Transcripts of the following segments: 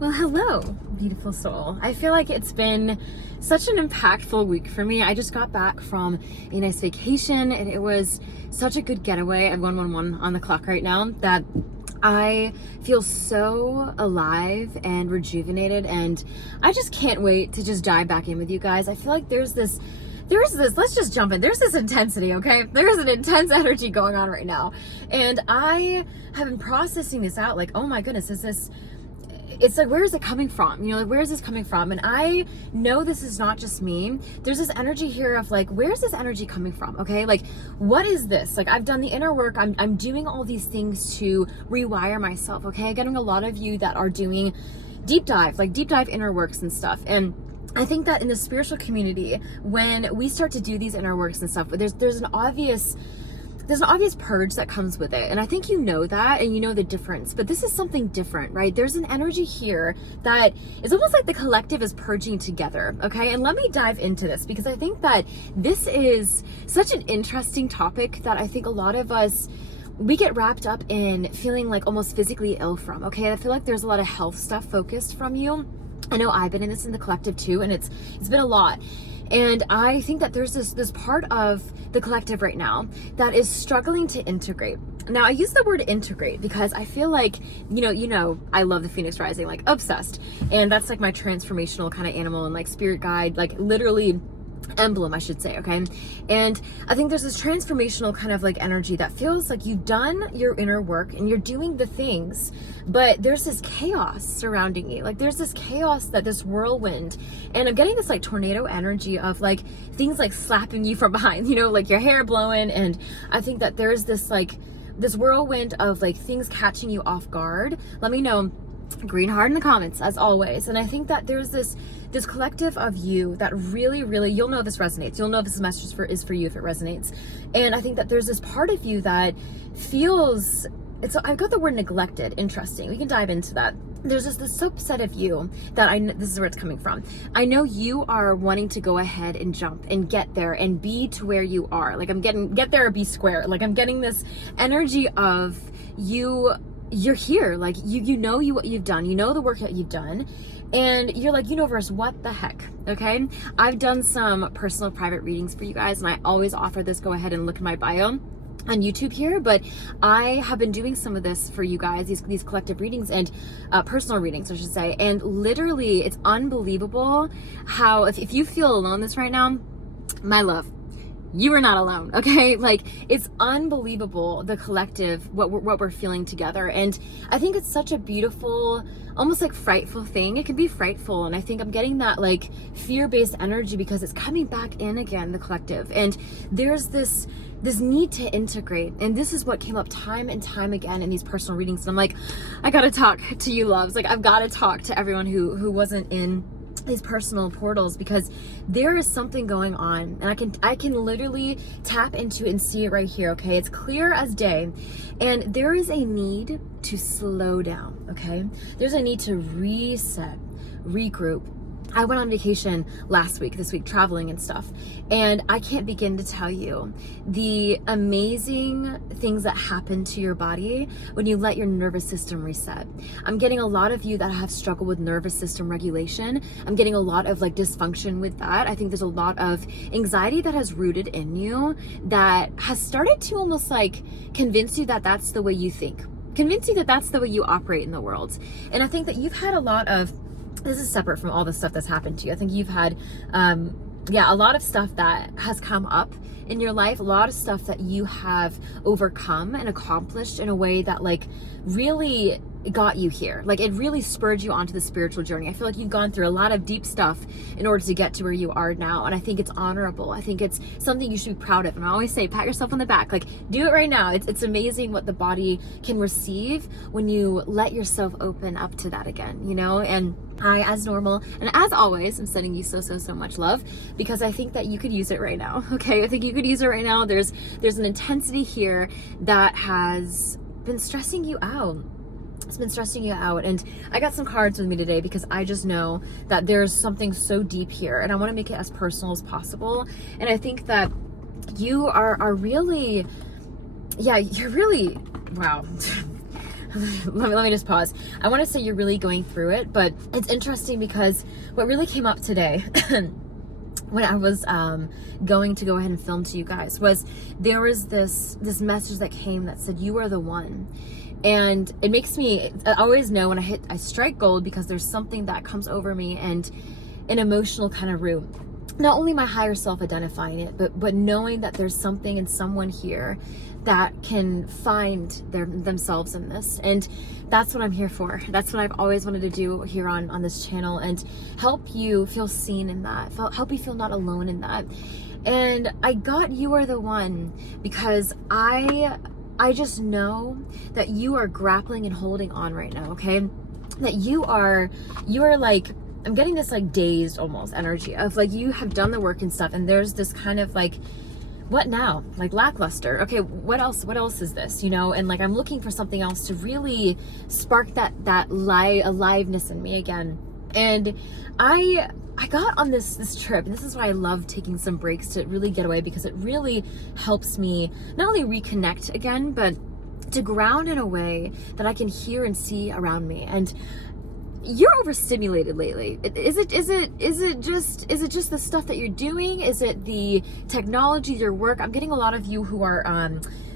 Well, hello, beautiful soul. I feel like it's been such an impactful week for me. I just got back from a nice vacation and it was such a good getaway. I have 111 on the clock right now that I feel so alive and rejuvenated, and I just can't wait to just dive back in with you guys. I feel like there's this, let's just jump in. There's this intensity, okay? There's an intense energy going on right now. And I have been processing this out like, oh my goodness, it's like, where is it coming from? You know, like, where is this coming from? And I know this is not just me. There's this energy here of like, where's this energy coming from? Okay. Like, what is this? Like, I've done the inner work. I'm doing all these things to rewire myself. Okay. Getting a lot of you that are doing deep dive inner works and stuff. And I think that in the spiritual community, when we start to do these inner works and stuff, there's an obvious purge that comes with it. And I think you know that and you know the difference, but this is something different, right? There's an energy here that is almost like the collective is purging together, okay? And let me dive into this because I think that this is such an interesting topic that I think a lot of us, we get wrapped up in feeling like almost physically ill from, okay? I feel like there's a lot of health stuff focused from you. I know I've been in this in the collective too, and it's been a lot. And I think that there's this part of the collective right now that is struggling to integrate. Now, I use the word integrate because I feel like, you know, I love the Phoenix Rising, like obsessed. And that's like my transformational kind of animal and like spirit guide, like literally emblem, I should say, okay? And I think there's this transformational kind of like energy that feels like you've done your inner work and you're doing the things, but there's this chaos surrounding you. Like there's this chaos, that this whirlwind, and I'm getting this like tornado energy of like things like slapping you from behind, you know, like your hair blowing. And I think that there's this like this whirlwind of like things catching you off guard. Let me know, green heart in the comments as always. And I think that there's this collective of you that really, you'll know this resonates. You'll know if this message is for you if it resonates. And I think that there's this part of you that feels, I've got the word neglected. Interesting. We can dive into that. There's just this subset of you that this is where it's coming from. I know you are wanting to go ahead and jump and get there and be to where you are. Like get there or be square. Like I'm getting this energy of you're here, like you know what you've done, you know the work that you've done, and you're like, universe, what the heck? Okay, I've done some personal private readings for you guys, and I always offer this. Go ahead and look in my bio on YouTube here, but I have been doing some of this for you guys, these collective readings and personal readings, I should say. And literally, it's unbelievable how if you feel alone this right now, my love, you are not alone, okay? Like, it's unbelievable, the collective, what we're feeling together. And I think it's such a beautiful, almost like frightful thing. It can be frightful. And I think I'm getting that like fear-based energy because it's coming back in again, the collective. And there's this need to integrate. And this is what came up time and time again in these personal readings. And I'm like, I gotta talk to you loves. Like, I've gotta talk to everyone who wasn't in these personal portals, because there is something going on, and I can literally tap into it and see it right here. Okay, it's clear as day, and there is a need to slow down. Okay, there's a need to reset, regroup. I went on vacation this week, traveling and stuff. And I can't begin to tell you the amazing things that happen to your body when you let your nervous system reset. I'm getting a lot of you that have struggled with nervous system regulation. I'm getting a lot of like dysfunction with that. I think there's a lot of anxiety that has rooted in you that has started to almost like convince you that that's the way you think, convince you that that's the way you operate in the world. And I think that you've had a lot of, this is separate from all the stuff that's happened to you. I think you've had, a lot of stuff that has come up in your life, a lot of stuff that you have overcome and accomplished in a way that like really got you here. Like it really spurred you onto the spiritual journey. I feel like you've gone through a lot of deep stuff in order to get to where you are now. And I think it's honorable. I think it's something you should be proud of. And I always say, pat yourself on the back, like do it right now. It's amazing what the body can receive when you let yourself open up to that again, you know? And I, as normal, and as always, I'm sending you so much love because I think that you could use it right now. Okay. I think you could use it right now. There's an intensity here that has been stressing you out. It's been stressing you out. And I got some cards with me today because I just know that there's something so deep here and I want to make it as personal as possible. And I think that you are really, you're really, wow. let me just pause. I want to say you're really going through it, but it's interesting because what really came up today when I was going to go ahead and film to you guys was there was this message that came that said, you are the one. And it makes me, I always know when I strike gold, because there's something that comes over me and an emotional kind of root. Not only my higher self identifying it, but knowing that there's something and someone here that can find themselves in this. And that's what I'm here for. That's what I've always wanted to do here on this channel, and help you feel seen in that, help you feel not alone in that. And I got You Are the One because I just know that you are grappling and holding on right now, okay? That you are like, I'm getting this like dazed almost energy of like you have done the work and stuff, and there's this kind of like, what now? Like lackluster. Okay, what else is this? You know, and like I'm looking for something else to really spark that aliveness in me again. And I got on this trip, and this is why I love taking some breaks to really get away, because it really helps me not only reconnect again, but to ground in a way that I can hear and see around me. And you're overstimulated lately. Is it just the stuff that you're doing? Is it the technology, your work? I'm getting a lot of you who are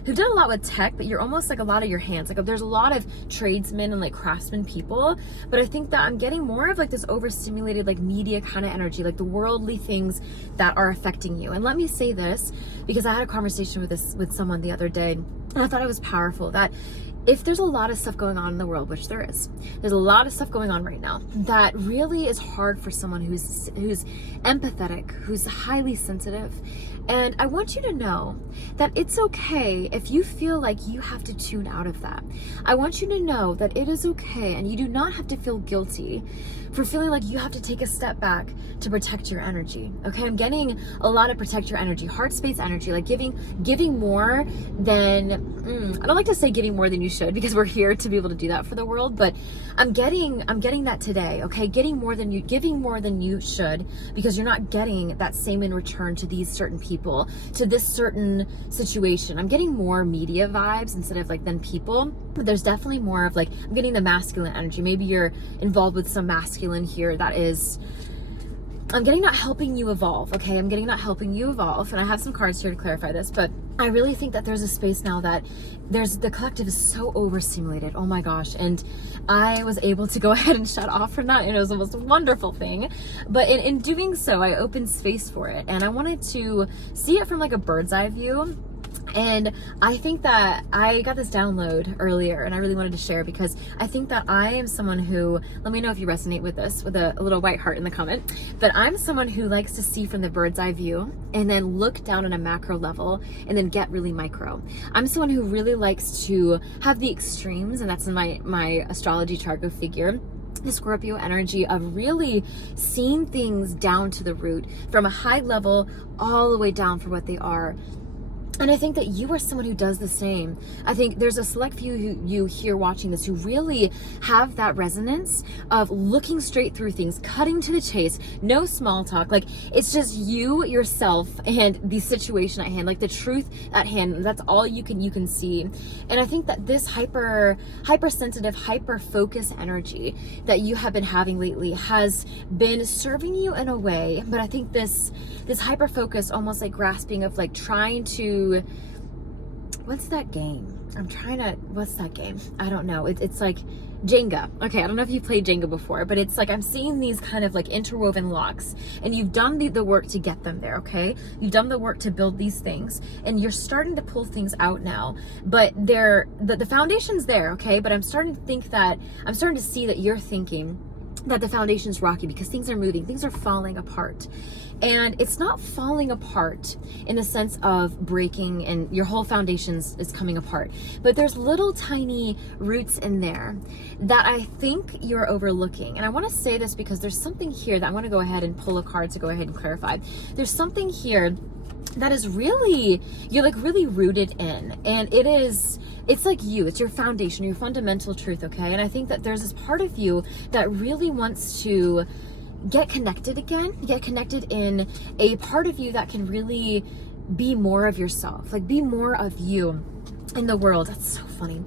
who've done a lot with tech, but you're almost like a lot of your hands. Like there's a lot of tradesmen and like craftsmen people, but I think that I'm getting more of like this overstimulated like media kind of energy, like the worldly things that are affecting you. And let me say this, because I had a conversation with someone the other day, and I thought it was powerful, that if there's a lot of stuff going on in the world, which there's a lot of stuff going on right now that really is hard for someone who's empathetic, who's highly sensitive. And I want you to know that it's okay if you feel like you have to tune out of that. I want you to know that it is okay, and you do not have to feel guilty for feeling like you have to take a step back to protect your energy. Okay, I'm getting a lot of protect your energy, heart space energy, like giving more than, I don't like to say giving more than you should, because we're here to be able to do that for the world, but I'm getting that today, okay? Giving more than you should, because you're not getting that same in return to these certain people, to this certain situation. I'm getting more media vibes instead of like than people, but there's definitely more of like, I'm getting the masculine energy. Maybe you're involved with some masculine here that is, I'm getting not helping you evolve, okay? I'm getting not helping you evolve, and I have some cards here to clarify this, but I really think that there's a space now that the collective is so overstimulated. Oh my gosh. And I was able to go ahead and shut off from that, and it was the most wonderful thing. But in doing so, I opened space for it, and I wanted to see it from like a bird's eye view. And I think that I got this download earlier, and I really wanted to share, because I think that I am someone who, let me know if you resonate with this, with a little white heart in the comment, but I'm someone who likes to see from the bird's eye view and then look down on a macro level and then get really micro. I'm someone who really likes to have the extremes, and that's in my astrology chart, go figure. The Scorpio energy of really seeing things down to the root, from a high level all the way down for what they are. And I think that you are someone who does the same. I think there's a select few who you hear watching this who really have that resonance of looking straight through things, cutting to the chase, no small talk. Like it's just you, yourself, and the situation at hand, like the truth at hand. That's all you can see. And I think that this hypersensitive, hyper-focused energy that you have been having lately has been serving you in a way. But I think this hyper-focus, almost like grasping of like trying to, what's that game? What's that game? I don't know. It's like Jenga. Okay, I don't know if you've played Jenga before, but it's like I'm seeing these kind of like interwoven blocks, and you've done the work to get them there, okay? You've done the work to build these things, and you're starting to pull things out now, but the foundation's there, okay? But I'm starting to see that you're thinking that the foundation's rocky because things are moving, things are falling apart. And it's not falling apart in the sense of breaking and your whole foundation is coming apart, but there's little tiny roots in there that I think you're overlooking. And I want to say this because there's something here that I want to go ahead and pull a card to go ahead and clarify. There's something here that is really, you're like really rooted in, and it's like you, it's your foundation, your fundamental truth, okay? And I think that there's this part of you that really wants to get connected again, get connected in a part of you that can really be more of yourself, like be more of you. in the world. That's so funny.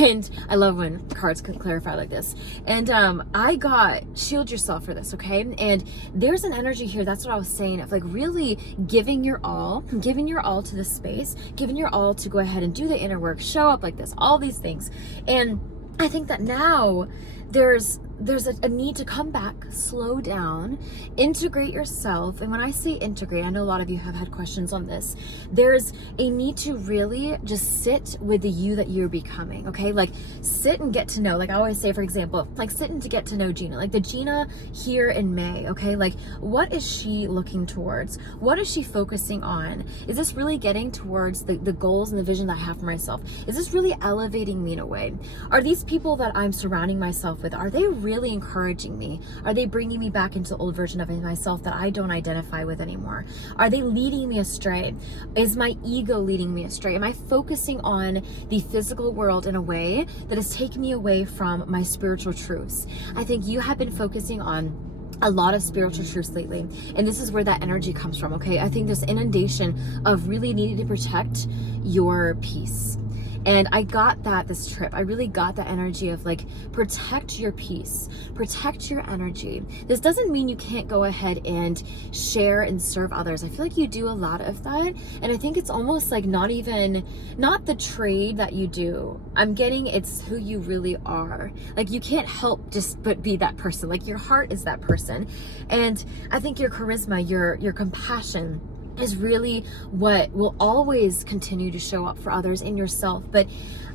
And I love when cards can clarify like this. And I got shield yourself for this, okay? And there's an energy here, that's what I was saying, of like really giving your all to this space, giving your all to go ahead and do the inner work, show up like this, all these things. And I think that now there's a need to come back, slow down, integrate yourself. And when I say integrate, I know a lot of you have had questions on this. There's a need to really just sit with the you that you're becoming, okay? Like sit and get to know, like I always say, for example, like sit and to get to know Gina, like the Gina here in May, okay? Like what is she looking towards? What is she focusing on? Is this really getting towards the goals and the vision that I have for myself? Is this really elevating me in a way? Are these people that I'm surrounding myself with, are they really encouraging me? Are they bringing me back into the old version of myself that I don't identify with anymore? Are they leading me astray? Is my ego leading me astray? Am I focusing on the physical world in a way that is taking me away from my spiritual truths? I think you have been focusing on a lot of spiritual truths lately, and this is where that energy comes from, okay? I think this inundation of really needing to protect your peace. And I got that this trip. I really got that energy of like, protect your peace, protect your energy. This doesn't mean you can't go ahead and share and serve others. I feel like you do a lot of that. And I think it's almost like not the trade that you do. I'm getting it's who you really are. Like you can't help just but be that person. Like your heart is that person. And I think your charisma, your compassion, is really what will always continue to show up for others in yourself. But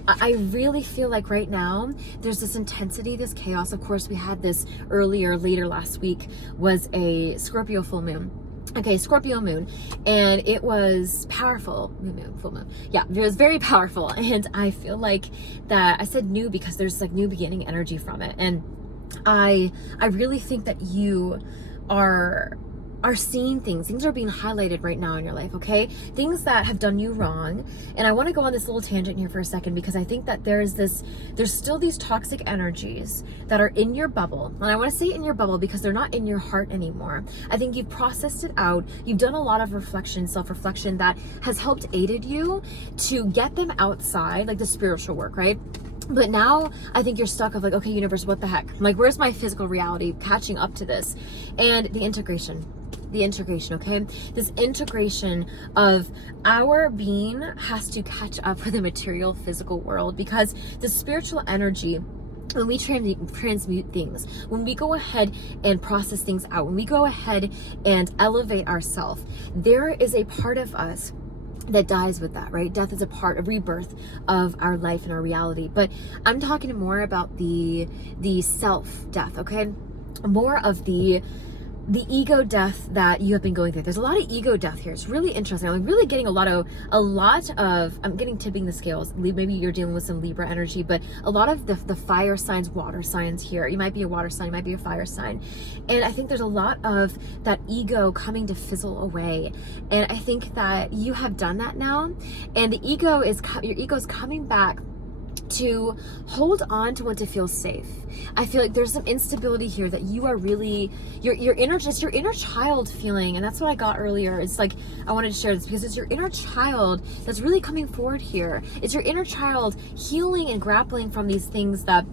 I really feel like right now there's this intensity, this chaos. Of course, we had this later last week was a Scorpio full moon. Okay, Scorpio moon, and it was powerful. Full moon. Yeah, it was very powerful. And I feel like that I said new because there's like new beginning energy from it. And I really think that you are seeing things are being highlighted right now in your life, okay? Things that have done you wrong. And I want to go on this little tangent here for a second because I think that there's still these toxic energies that are in your bubble. And I want to say in your bubble because they're not in your heart anymore. I think you've processed it out. You've done a lot of reflection, self-reflection that has helped aided you to get them outside, like the spiritual work, right? But now I think you're stuck of like, okay, universe, what the heck? Like, where's my physical reality catching up to this? And the integration, okay? This integration of our being has to catch up with the material physical world because the spiritual energy, when we transmute things, when we go ahead and process things out, when we go ahead and elevate ourselves, there is a part of us that dies with that, right? Death is a part of rebirth of our life and our reality. But I'm talking more about the self-death, okay? More of the ego death that you have been going through. There's a lot of ego death here. It's really interesting. I'm really getting a lot of, I'm getting tipping the scales. Maybe you're dealing with some Libra energy, but a lot of the fire signs, water signs here. You might be a water sign, you might be a fire sign. And I think there's a lot of that ego coming to fizzle away. And I think that you have done that now. And your ego is coming back to hold on to what to feel safe. I feel like there's some instability here that you are really, your inner child feeling, and that's what I got earlier. It's like, I wanted to share this because it's your inner child that's really coming forward here. It's your inner child healing and grappling from these things that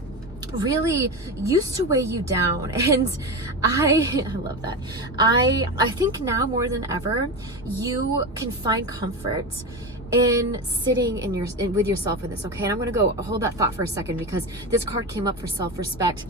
really used to weigh you down. And I love that. I think now more than ever, you can find comfort in sitting with yourself in this, okay? And I'm going to go hold that thought for a second because this card came up for self-respect.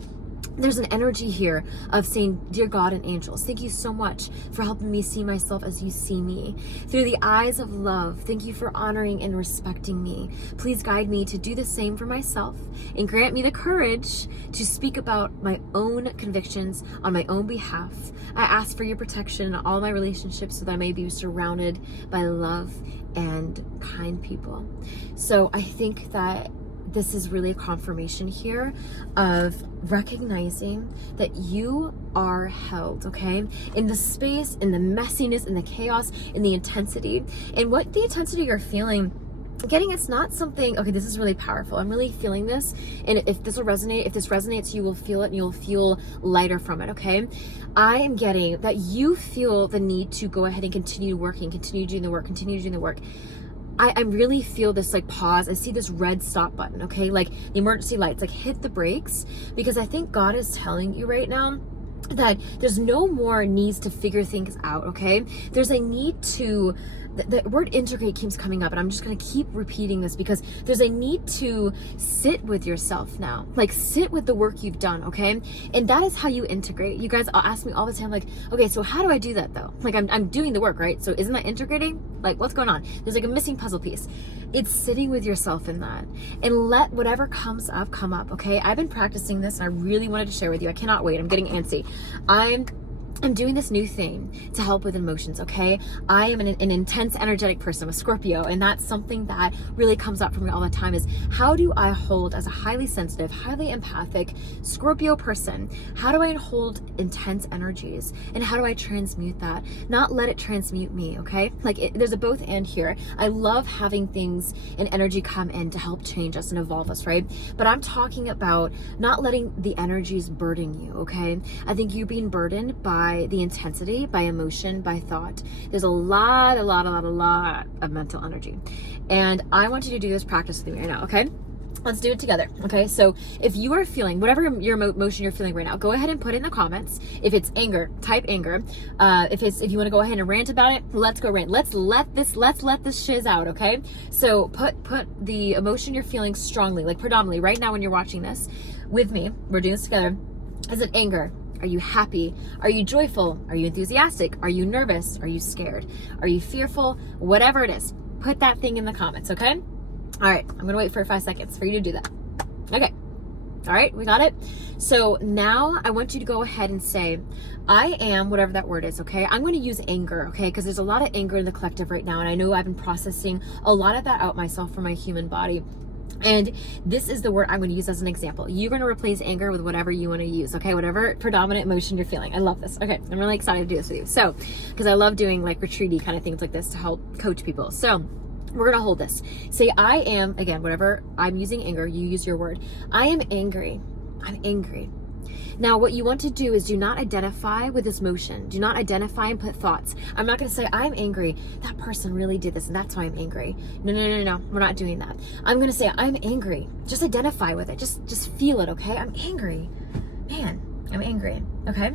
There's an energy here of saying, dear God and angels, thank you so much for helping me see myself as you see me. Through the eyes of love, thank you for honoring and respecting me. Please guide me to do the same for myself and grant me the courage to speak about my own convictions on my own behalf. I ask for your protection in all my relationships so that I may be surrounded by love and kind people. So I think that this is really a confirmation here of recognizing that you are held, okay? In the space, in the messiness, in the chaos, in the intensity. And what the intensity you're feeling, it's not something, okay, this is really powerful. I'm really feeling this. And if this resonates, you will feel it and you'll feel lighter from it, okay? I am getting that you feel the need to go ahead and continue working, continue doing the work. I really feel this like pause. I see this red stop button, okay? Like the emergency lights, like hit the brakes, because I think God is telling you right now that there's no more needs to figure things out, okay? There's a need to, the word integrate keeps coming up, and I'm just gonna keep repeating this because there's a need to sit with yourself now. Like sit with the work you've done, okay? And that is how you integrate. You guys ask me all the time, like, okay, so how do I do that though? Like I'm doing the work, right? So isn't that integrating? Like what's going on? There's like a missing puzzle piece. It's sitting with yourself in that and let whatever comes up, come up, okay? I've been practicing this and I really wanted to share with you. I cannot wait. I'm getting antsy. I'm doing this new thing to help with emotions, okay? I am an intense, energetic person with Scorpio, and that's something that really comes up for me all the time is how do I hold, as a highly sensitive, highly empathic Scorpio person, how do I hold intense energies, and how do I transmute that? Not let it transmute me, okay? Like there's a both and here. I love having things and energy come in to help change us and evolve us, right? But I'm talking about not letting the energies burden you, okay? I think you're being burdened by the intensity, by emotion, by thought. There's a lot of mental energy. And I want you to do this practice with me right now, okay? Let's do it together, okay? So if you are feeling, whatever your emotion you're feeling right now, go ahead and put it in the comments. If it's anger, type anger. If you want to go ahead and rant about it, let's go rant. Let's let this shiz out, okay? So put the emotion you're feeling strongly, like predominantly right now when you're watching this with me. We're doing this together. Is it anger? Are you happy? Are you joyful? Are you enthusiastic? Are you nervous? Are you scared? Are you fearful? Whatever it is, put that thing in the comments, okay? All right, I'm gonna wait for 5 seconds for you to do that. Okay, all right, we got it. So now I want you to go ahead and say, I am, whatever that word is, okay? I'm gonna use anger, okay? Because there's a lot of anger in the collective right now, and I know I've been processing a lot of that out myself from my human body. And this is the word I'm going to use as an example. You're going to replace anger with whatever you want to use, okay? Whatever predominant emotion you're feeling. I love this. Okay, I'm really excited to do this with you. So, because I love doing like retreaty kind of things like this to help coach people. So, we're going to hold this. Say, I am, again, whatever, I'm using anger, you use your word. I am angry. I'm angry. Now, what you want to do is do not identify with this motion. Do not identify and put thoughts. I'm not going to say, I'm angry. That person really did this and that's why I'm angry. No. We're not doing that. I'm going to say, I'm angry. Just identify with it. Just feel it, okay? I'm angry. Man, I'm angry, okay?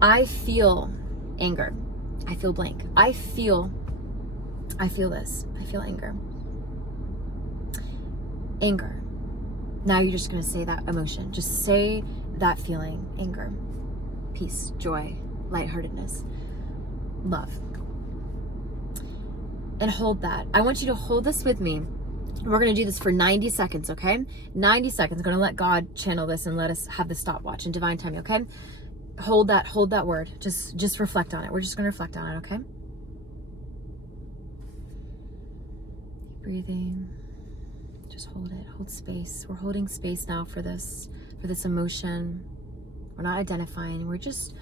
I feel anger. I feel blank. I feel this. I feel anger. Anger. Now you're just going to say that emotion. Just say that feeling, anger, peace, joy, lightheartedness, love. And hold that. I want you to hold this with me. We're going to do this for 90 seconds, okay? 90 seconds. I'm going to let God channel this and let us have the stopwatch and divine timing, okay? Hold that word. Just reflect on it. We're just going to reflect on it, okay? Deep breathing. Just hold it. Hold space. We're holding space now for this emotion. We're not identifying. We're just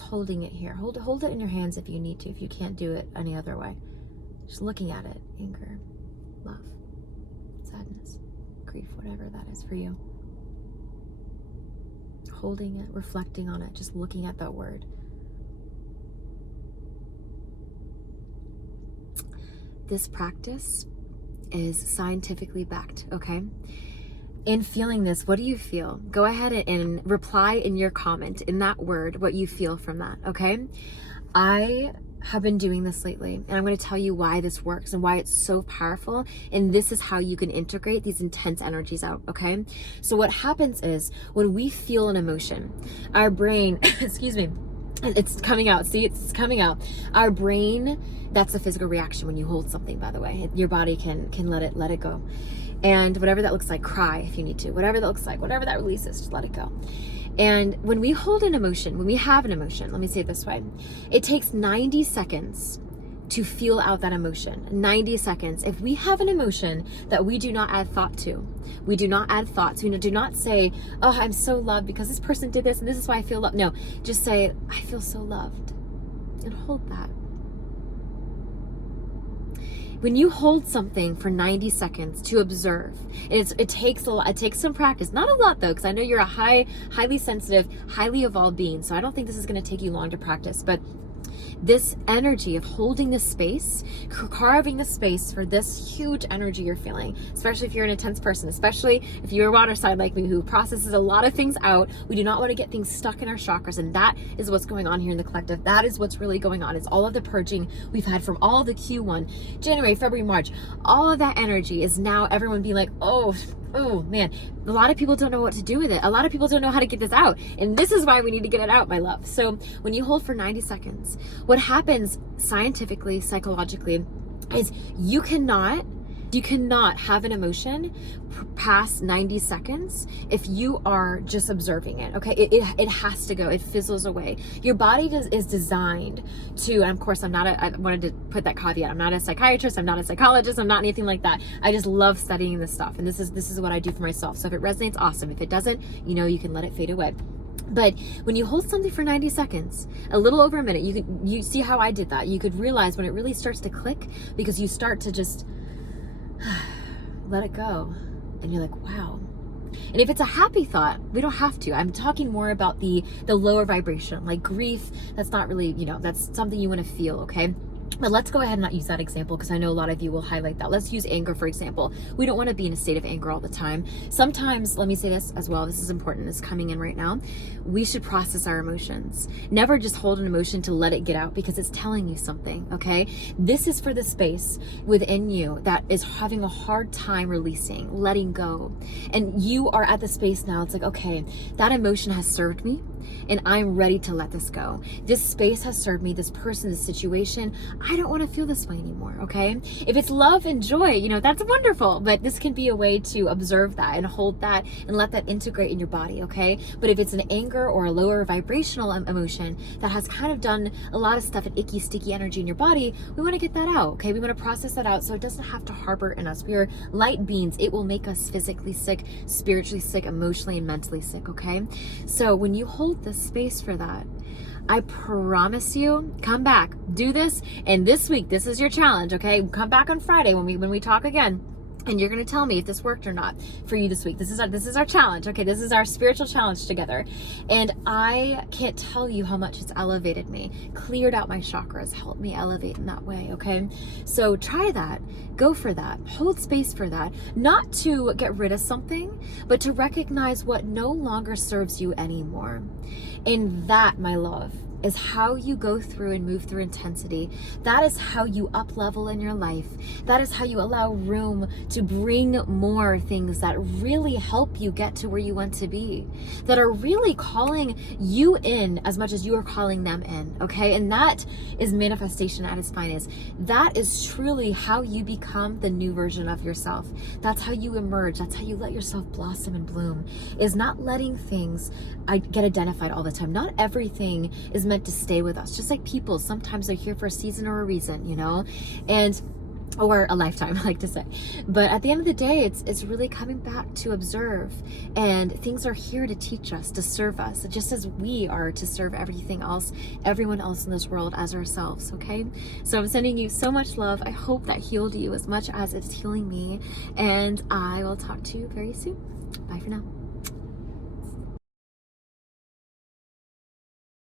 holding it here. Hold it in your hands if you need to. If you can't do it any other way, just looking at it. Anger, love, sadness, grief, whatever that is for you. Holding it, reflecting on it, just looking at that word. This practice is scientifically backed, okay? In feeling this, what do you feel? Go ahead and reply in your comment, in that word, what you feel from that, okay? I have been doing this lately, and I'm going to tell you why this works and why it's so powerful, and this is how you can integrate these intense energies out, okay? So what happens is, when we feel an emotion, our brain, excuse me, it's coming out. See, it's coming out. Our brain, that's a physical reaction when you hold something, by the way. Your body can let it go. And whatever that looks like, cry if you need to. Whatever that looks like, whatever that releases, just let it go. And when we hold an emotion, when we have an emotion, let me say it this way, it takes 90 seconds to feel out that emotion. 90 seconds. If we have an emotion that we do not add thought to, we do not add thoughts, we do not say, oh, I'm so loved because this person did this and this is why I feel loved. No, just say, I feel so loved, and hold that. When you hold something for 90 seconds to observe, it takes a lot. It takes some practice. Not a lot though, because I know you're a highly sensitive, highly evolved being. So I don't think this is going to take you long to practice. But this energy of holding the space, carving the space for this huge energy you're feeling, especially if you're an intense person, especially if you're a water sign like me who processes a lot of things out. We do not want to get things stuck in our chakras, and that is what's going on here in the collective. That is what's really going on. It's all of the purging we've had from all the Q1, January, February, March. All of that energy is now everyone being like, oh man, a lot of people don't know what to do with it. A lot of people don't know how to get this out. And this is why we need to get it out, my love. So when you hold for 90 seconds, what happens scientifically, psychologically, is you cannot have an emotion past 90 seconds if you are just observing it, okay? It has to go. It fizzles away. Your body is designed to, and of course, I wanted to put that caveat. I'm not a psychiatrist. I'm not a psychologist. I'm not anything like that. I just love studying this stuff. And this is what I do for myself. So if it resonates, awesome. If it doesn't, you can let it fade away. But when you hold something for 90 seconds, a little over a minute, you see how I did that. You could realize when it really starts to click, because you start to just let it go. And you're like, wow. And if it's a happy thought, we don't have to. I'm talking more about the lower vibration, like grief. That's not really, that's something you want to feel, okay? But let's go ahead and not use that example, because I know a lot of you will highlight that. Let's use anger, for example. We don't want to be in a state of anger all the time. Sometimes, let me say this as well, this is important, it's coming in right now. We should process our emotions. Never just hold an emotion to let it get out, because it's telling you something, okay? This is for the space within you that is having a hard time releasing, letting go. And you are at the space now, it's like, okay, that emotion has served me, and I'm ready to let this go. This space has served me, this person, this situation. I don't want to feel this way anymore, okay? If it's love and joy, that's wonderful, but this can be a way to observe that and hold that and let that integrate in your body, okay? But if it's an anger or a lower vibrational emotion that has kind of done a lot of stuff, an icky, sticky energy in your body, we want to get that out, okay? We want to process that out so it doesn't have to harbor in us. We are light beings. It will make us physically sick, spiritually sick, emotionally and mentally sick, okay? So when you hold the space for that, I promise you, come back, do this, and this week, this is your challenge, okay? Come back on Friday when we talk again, and you're going to tell me if this worked or not for you this week. This is our challenge, okay? This is our spiritual challenge together. And I can't tell you how much it's elevated me, cleared out my chakras, helped me elevate in that way, okay? So try that. Go for that. Hold space for that. Not to get rid of something, but to recognize what no longer serves you anymore. And that, my love, is how you go through and move through intensity. That is how you up level in your life. That is how you allow room to bring more things that really help you get to where you want to be, that are really calling you in as much as you are calling them in, okay? And that is manifestation at its finest. That is truly how you become the new version of yourself. That's how you emerge. That's how you let yourself blossom and bloom, is not letting things get identified all the time. Not everything is meant to stay with us. Just like people, sometimes they're here for a season or a reason, or a lifetime, I like to say. But at the end of the day, it's really coming back to observe, and things are here to teach us, to serve us, just as we are to serve everything else, everyone else in this world as ourselves, okay? So I'm sending you so much love. I hope that healed you as much as it's healing me, and I will talk to you very soon. Bye for now.